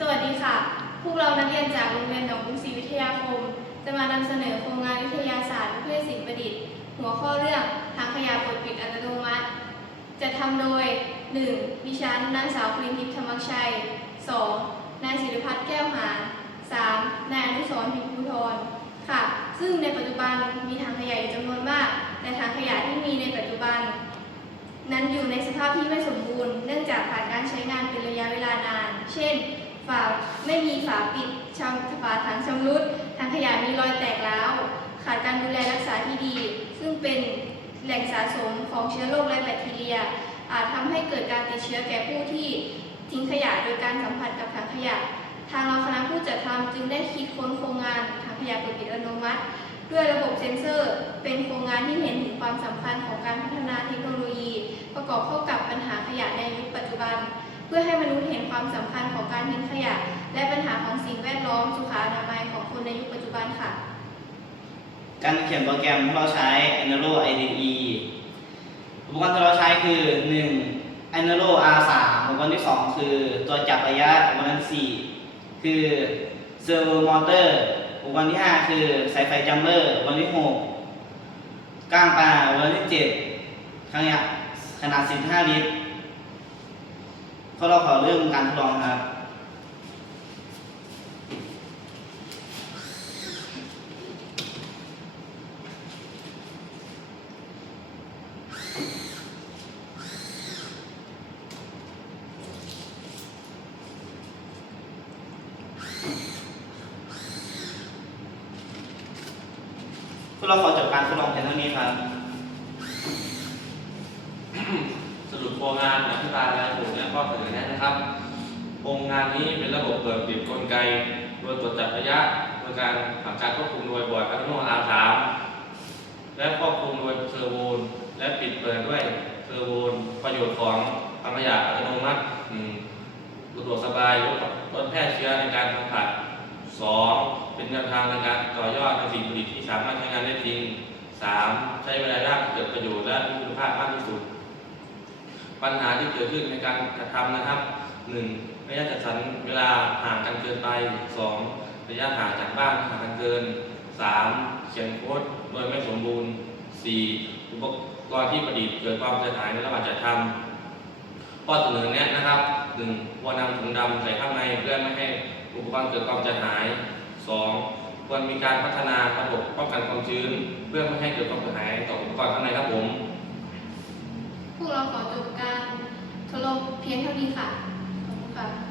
สวัสดีค่ะ พวกเรานักเรียนจากโรงเรียนหนองกรุงศรีวิทยาคม จะมานำเสนอโครงงานวิทยาศาสตร์ประเภทสิ่งประดิษฐ์ หัวข้อเรื่องทางขยะปลดปิดอัตโนมัติ จะทำโดย 1. ดิฉันนางสาวปรินทิพย์ธรรมชัย 2. นายศิริพัฒน์แก้วหาน 3. นายอนุสรพิมพูทรค่ะ ซึ่งในปัจจุบันมีถังขยะอยู่จำนวนมาก แต่ถังขยะที่มีในปัจจุบัน นั้นอยู่ในสภาพที่ไม่สมบูรณ์ เนื่องจากผ่านการใช้งานเป็นระยะเวลานาน เช่น ฝาไม่มีฝาปิดชำฝาถังชำรุดถังขยะมีรอยแตกร้าวขาดการดูแลรักษาที่ดี ซึ่งเป็นแหล่งสะสมของเชื้อโรคและแบคทีเรีย อาจทำให้เกิดการติดเชื้อแก่ผู้ที่ทิ้งขยะโดยการสัมผัสกับถังขยะ ทางเราคณะผู้จัดทำจึงได้คิดค้นโครงงานถังขยะเปิดปิดอัตโนมัติ ด้วยระบบเซ็นเซอร์ เป็นโครงงานที่เห็นถึงความสำคัญของการพัฒนาเทคโนโลยี ประกอบเข้ากับปัญหาขยะในยุคปัจจุบัน เพื่อให้มนุษย์เห็นความสำคัญของการทิ้งขยะ และปัญหาของสิ่งแวดล้อมสุขอนามัยของคนในยุคปัจจุบันค่ะ การเขียนโปรแกรมที่เราใช้ Anero IDE อุปกรณ์ที่เราใช้คือ 1. Anero R3 อุปกรณ์ที่ 2 คือตัวจับระยะอุปกรณ์ที่4คือ Servo Motor อุปกรณ์ที่ 5 คือสายไฟจัมเมอร์อุปกรณ์ที่ 6ก้างปลาอุปกรณ์ที่ 7ขนาดขนาด 15 ลิตร ก็เราขอเริ่มการทดลองครับ พวกเราขอจบการทดลองเพียงเท่านี้ครับ สรุปโครงงานอธิบายรายละเอียดและ ข้อเสนอแนะนะครับโครงงานนี้เป็นระบบเปิดปิดกลไกโดยตรวจจับระยะโดยการผ่านการควบคุมโดยบอร์ดอัตโนมัติ R3 และควบคุมโดยเทอร์โบนและปิดเปิดด้วยเทอร์โบนประโยชน์ของถังขยะอัตโนมัติสะดวกสบายลดลดแพร่เชื้อในการสัมผัสสองเป็นแนวทางในการต่อยอดในสิ่งผลิตที่สามารถใช้งานได้จริงสามใช้เวลายากเกิดประโยชน์และมีคุณภาพมากที่สุด ปัญหาที่เกิดขึ้นในการกระทำนะครับ 1. ระยะจัดสรรเวลาห่างกันเกินไป 2. ระยะห่างจากบ้านห่างกันเกิน 3. เขียนโค้ดโดยไม่สมบูรณ์ 4. อุปกรณ์ที่ประดิษฐ์เกิดความเสียหายในระหว่างจัดทำข้อเสนอแนะนะครับ 1. ควรนำถุงดำใส่ข้างในเพื่อไม่ให้อุปกรณ์เกิดความเสียหาย 2. ควรมีการพัฒนาระบบป้องกันความชื้น เพื่อไม่ให้เกิดความเสียหายต่ออุปกรณ์ข้างในครับผม พวกเราขอ ทั่วโลกเพียงเท่านี้ค่ะ ขอบคุณค่ะ